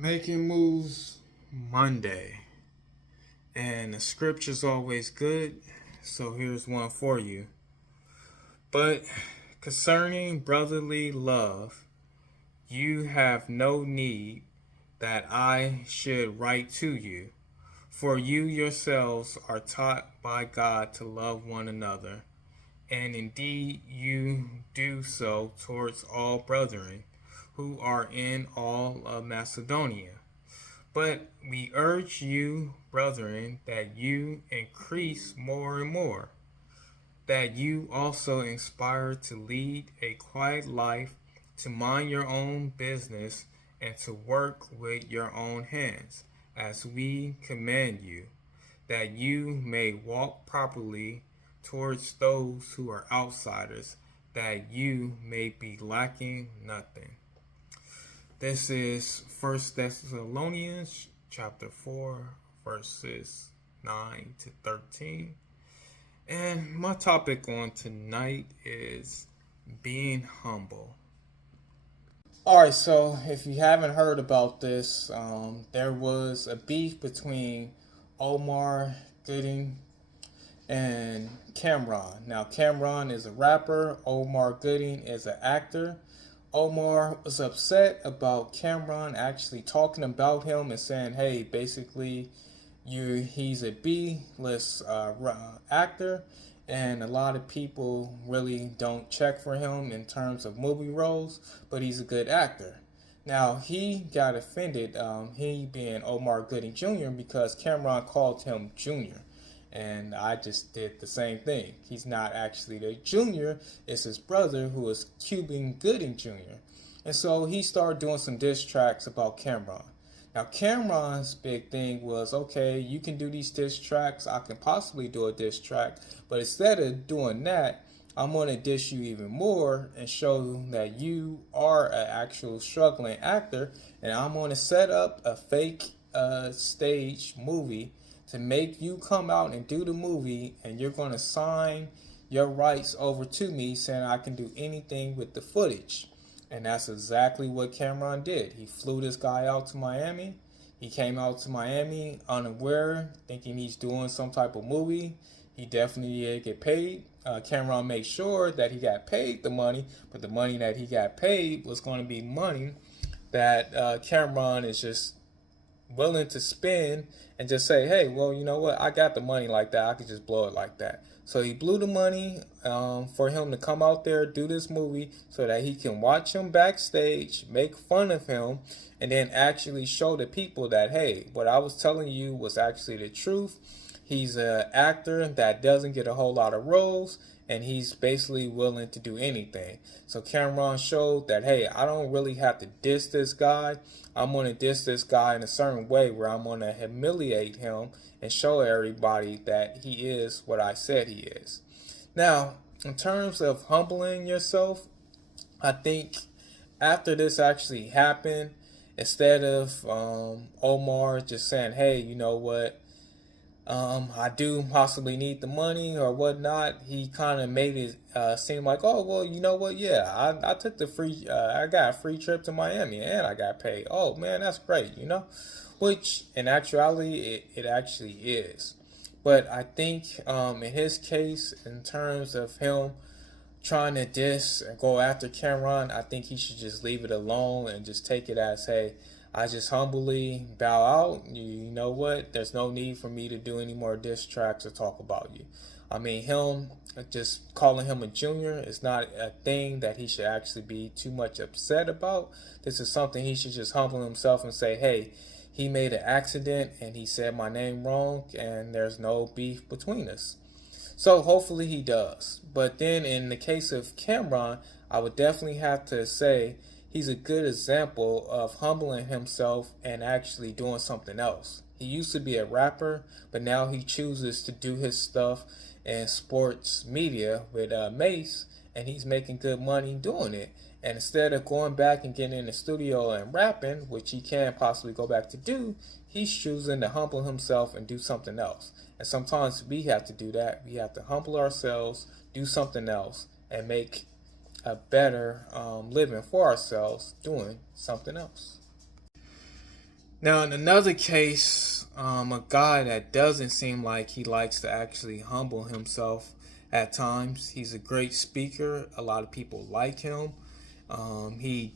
Making moves Monday. And the scripture's always good, so here's one for you. But concerning brotherly love, you have no need that I should write to you, for you yourselves are taught by God to love one another, and indeed you do so towards all brethren who are in all of Macedonia. But we urge you, brethren, that you increase more and more, that you also inspire to lead a quiet life, to mind your own business, and to work with your own hands, as we command you, that you may walk properly towards those who are outsiders, that you may be lacking nothing. This is First Thessalonians chapter 4, verses 9 to 13. And my topic on tonight is being humble. Alright, so if you haven't heard about this, there was a beef between Omar Gooding and Cameron. Now, Cameron is a rapper, Omar Gooding is an actor. Omar was upset about Cameron actually talking about him and saying, hey, basically, he's a B-list actor, and a lot of people really don't check for him in terms of movie roles, but he's a good actor. Now, he got offended, he being Omar Gooding Jr., because Cameron called him Junior. And I just did the same thing. He's not actually the junior, it's his brother who is Cuban Gooding Jr. And so he started doing some diss tracks about Cameron. Now, Cameron's big thing was, okay, you can do these diss tracks, I can possibly do a diss track, but instead of doing that, I'm going to diss you even more and show that you are an actual struggling actor, and I'm going to set up a fake stage movie to make you come out and do the movie, and you're going to sign your rights over to me saying I can do anything with the footage. And that's exactly what Cameron did. He flew this guy out to Miami. He came out to Miami unaware, thinking he's doing some type of movie. He definitely did get paid. Cameron made sure that he got paid the money, but the money that he got paid was going to be money that Cameron is just willing to spend and just say, hey, well, you know what? I got the money like that. I could just blow it like that. So he blew the money for him to come out there, do this movie so that he can watch him backstage, make fun of him, and then actually show the people that, hey, what I was telling you was actually the truth. He's an actor that doesn't get a whole lot of roles, and he's basically willing to do anything. So Cameron showed that, hey, I don't really have to diss this guy. I'm going to diss this guy in a certain way where I'm going to humiliate him and show everybody that he is what I said he is. Now, in terms of humbling yourself, I think after this actually happened, instead of Omar just saying, hey, you know what, I do possibly need the money or whatnot, he kind of made it seem like, oh, well, you know what? Yeah, I took the free, I got a free trip to Miami and I got paid. Oh, man, that's great, you know? Which in actuality, it actually is. But I think in his case, in terms of him trying to diss and go after Cameron, I think he should just leave it alone and just take it as, hey, I just humbly bow out. You know what? There's no need for me to do any more diss tracks or talk about you. I mean, him just calling him a junior is not a thing that he should actually be too much upset about. This is something he should just humble himself and say, hey, he made an accident and he said my name wrong and there's no beef between us. So hopefully he does. But then in the case of Cameron, I would definitely have to say he's a good example of humbling himself and actually doing something else. He used to be a rapper, but now he chooses to do his stuff in sports media with Mace, and he's making good money doing it. And instead of going back and getting in the studio and rapping, which he can possibly go back to do, he's choosing to humble himself and do something else. And sometimes we have to do that. We have to humble ourselves, do something else, and make a better living for ourselves doing something else. Now, in another case, a guy that doesn't seem like he likes to actually humble himself at times. He's a great speaker. A lot of people like him. He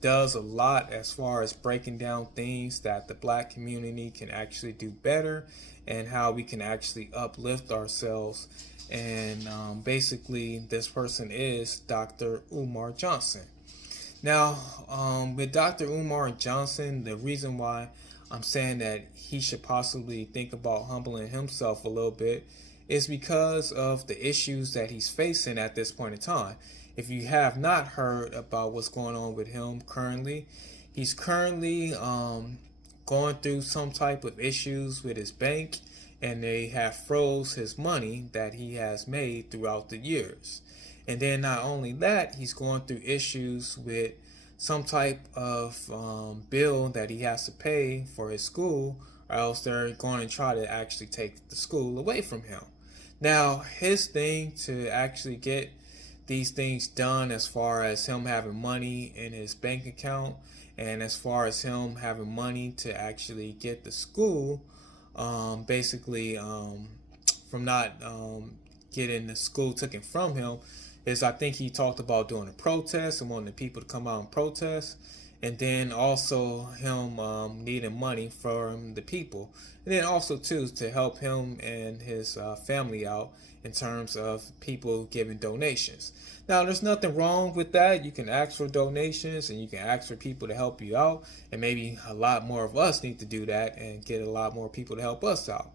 does a lot as far as breaking down things that the black community can actually do better and how we can actually uplift ourselves. And basically, this person is Dr. Umar Johnson. Now, with Dr. Umar Johnson, the reason why I'm saying that he should possibly think about humbling himself a little bit is because of the issues that he's facing at this point in time. If you have not heard about what's going on with him currently, he's currently going through some type of issues with his bank, and they have froze his money that he has made throughout the years. And then not only that, he's going through issues with some type of bill that he has to pay for his school, or else they're going to try to actually take the school away from him. Now, his thing to actually get these things done, as far as him having money in his bank account, and as far as him having money to actually get the school, basically from not getting the school taken from him, is I think he talked about doing a protest and wanting the people to come out and protest, and then also him needing money from the people, and then also too to help him and his family out in terms of people giving donations. Now, there's nothing wrong with that. You can ask for donations and you can ask for people to help you out, and maybe a lot more of us need to do that and get a lot more people to help us out.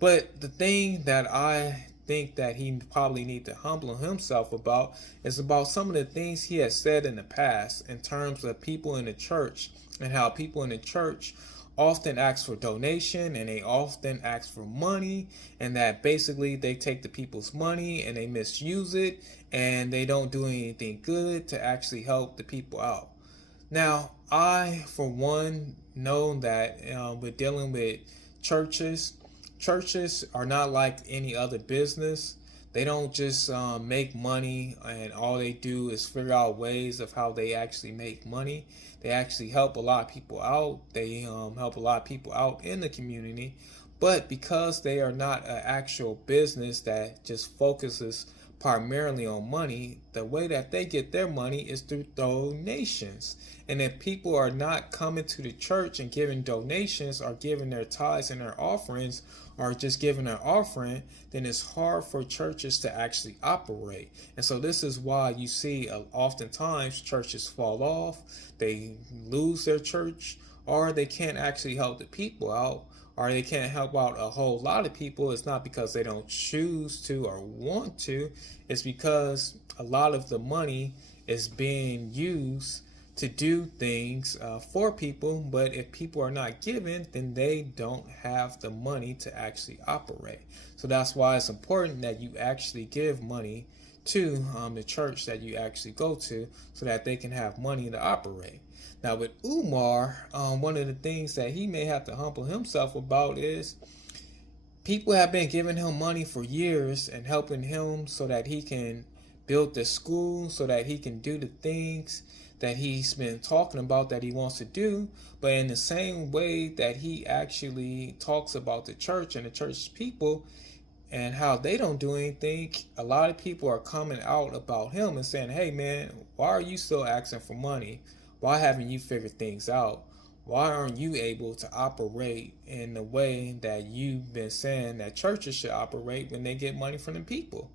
But the thing that I think that he probably need to humble himself about is about some of the things he has said in the past in terms of people in the church, and how people in the church often ask for donation and they often ask for money, and that basically they take the people's money and they misuse it and they don't do anything good to actually help the people out. Now, I, for one, know that we're dealing with churches. Churches are not like any other business. They don't just make money and all they do is figure out ways of how they actually make money. They actually help a lot of people out. They help a lot of people out in the community. But because they are not an actual business that just focuses primarily on money, the way that they get their money is through donations. And if people are not coming to the church and giving donations or giving their tithes and their offerings, or just giving an offering, then it's hard for churches to actually operate. And so this is why you see oftentimes churches fall off, they lose their church, or they can't actually help the people out, or they can't help out a whole lot of people. It's not because they don't choose to or want to, it's because a lot of the money is being used to do things for people, but if people are not giving, then they don't have the money to actually operate. So that's why it's important that you actually give money to the church that you actually go to, so that they can have money to operate. Now, with Umar, one of the things that he may have to humble himself about is people have been giving him money for years and helping him so that he can build the school, so that he can do the things that he's been talking about that he wants to do. But in the same way that he actually talks about the church and the church people and how they don't do anything, a lot of people are coming out about him and saying, hey man, why are you still asking for money? Why haven't you figured things out? Why aren't you able to operate in the way that you've been saying that churches should operate when they get money from the people?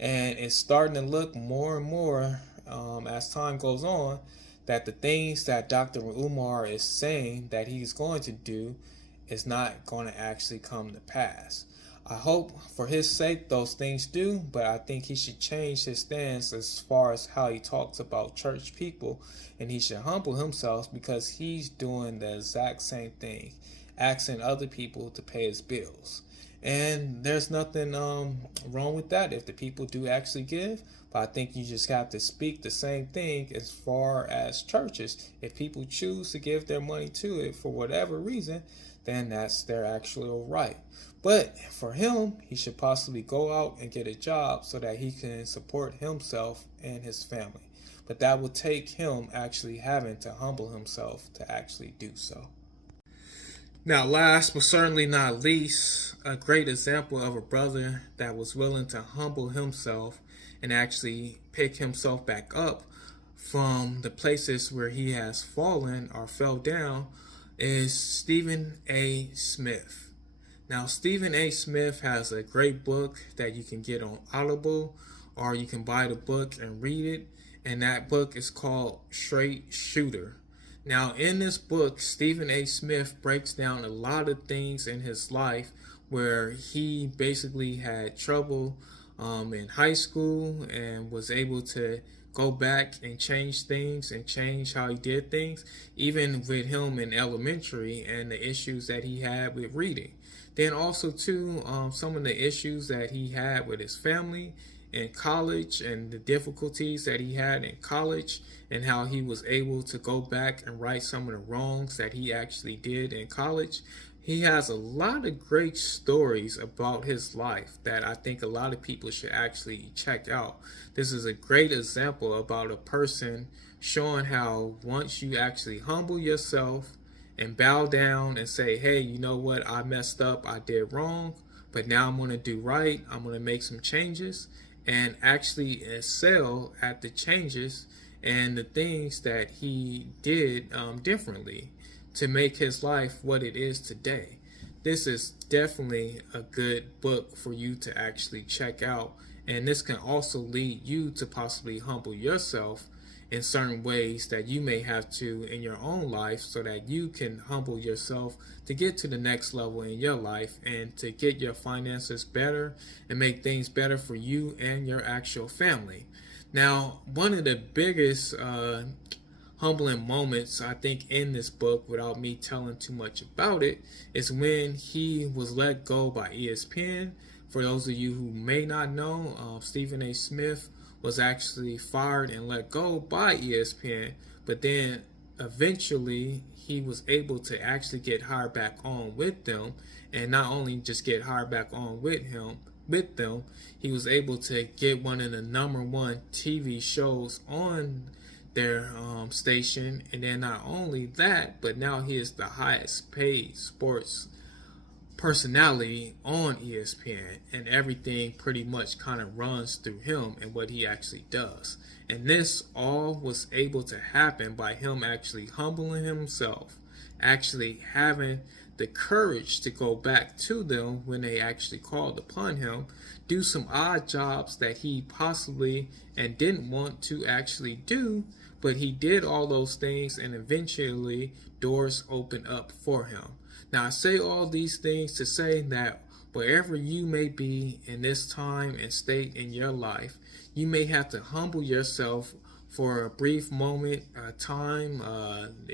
And it's starting to look more and more as time goes on that the things that Dr. Umar is saying that he's going to do is not going to actually come to pass. I hope for his sake those things do, but I think he should change his stance as far as how he talks about church people, and he should humble himself because he's doing the exact same thing, asking other people to pay his bills. And there's nothing wrong with that if the people do actually give. But I think you just have to speak the same thing as far as churches. If people choose to give their money to it for whatever reason, then that's their actual right. But for him, he should possibly go out and get a job so that he can support himself and his family. But that will take him actually having to humble himself to actually do so. Now, last but certainly not least, a great example of a brother that was willing to humble himself and actually pick himself back up from the places where he has fallen or fell down is Stephen A. Smith. Now, Stephen A. Smith has a great book that you can get on Audible, or you can buy the book and read it. And that book is called Straight Shooter. Now, in this book, Stephen A. Smith breaks down a lot of things in his life where he basically had trouble in high school and was able to go back and change things and change how he did things, even with him in elementary and the issues that he had with reading. Then also too, some of the issues that he had with his family in college and the difficulties that he had in college and how he was able to go back and right some of the wrongs that he actually did in college. He has a lot of great stories about his life that I think a lot of people should actually check out. This is a great example about a person showing how once you actually humble yourself and bow down and say, hey, you know what, I messed up, I did wrong, but now I'm going to do right, I'm going to make some changes, and actually excel at the changes and the things that he did differently to make his life what it is today. This is definitely a good book for you to actually check out, and this can also lead you to possibly humble yourself in certain ways that you may have to in your own life so that you can humble yourself to get to the next level in your life and to get your finances better and make things better for you and your actual family. Now, one of the biggest humbling moments I think in this book, without me telling too much about it, is when he was let go by ESPN. For those of you who may not know, Stephen A. Smith was actually fired and let go by ESPN, but then eventually he was able to actually get hired back on with them, and not only just get hired back on with them, he was able to get one of the #1 TV shows on their station, and then not only that, but now he is the highest paid sports personality on ESPN, and everything pretty much kind of runs through him and what he actually does. And this all was able to happen by him actually humbling himself, actually having the courage to go back to them when they actually called upon him, do some odd jobs that he possibly and didn't want to actually do, but he did all those things, and eventually doors opened up for him. Now, I say all these things to say that wherever you may be in this time and state in your life, you may have to humble yourself for a brief moment, time,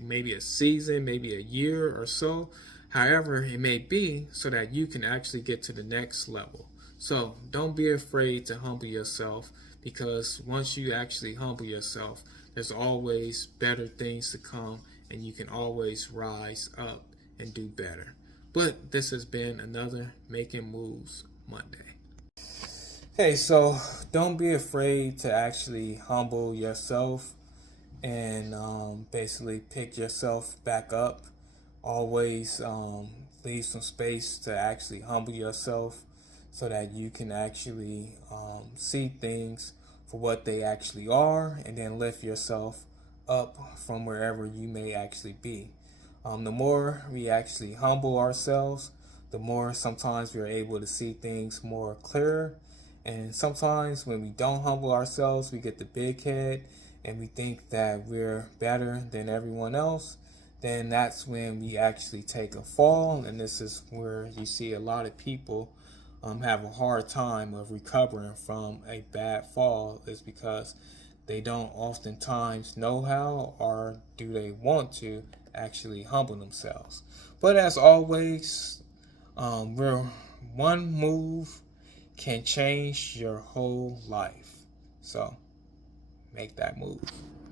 maybe a season, maybe a year or so, however it may be, so that you can actually get to the next level. So don't be afraid to humble yourself, because once you actually humble yourself, there's always better things to come, and you can always rise up and do better. But this has been another Making Moves Monday. Hey, so don't be afraid to actually humble yourself and basically pick yourself back up. Always leave some space to actually humble yourself so that you can actually see things for what they actually are, and then lift yourself up from wherever you may actually be. The more we actually humble ourselves, the more sometimes we're able to see things more clearer. And sometimes when we don't humble ourselves, we get the big head and we think that we're better than everyone else. Then that's when we actually take a fall. And this is where you see a lot of people have a hard time of recovering from a bad fall, is because they don't oftentimes know how, or do they want to actually humble themselves. But as always, we're one move can change your whole life. So make that move.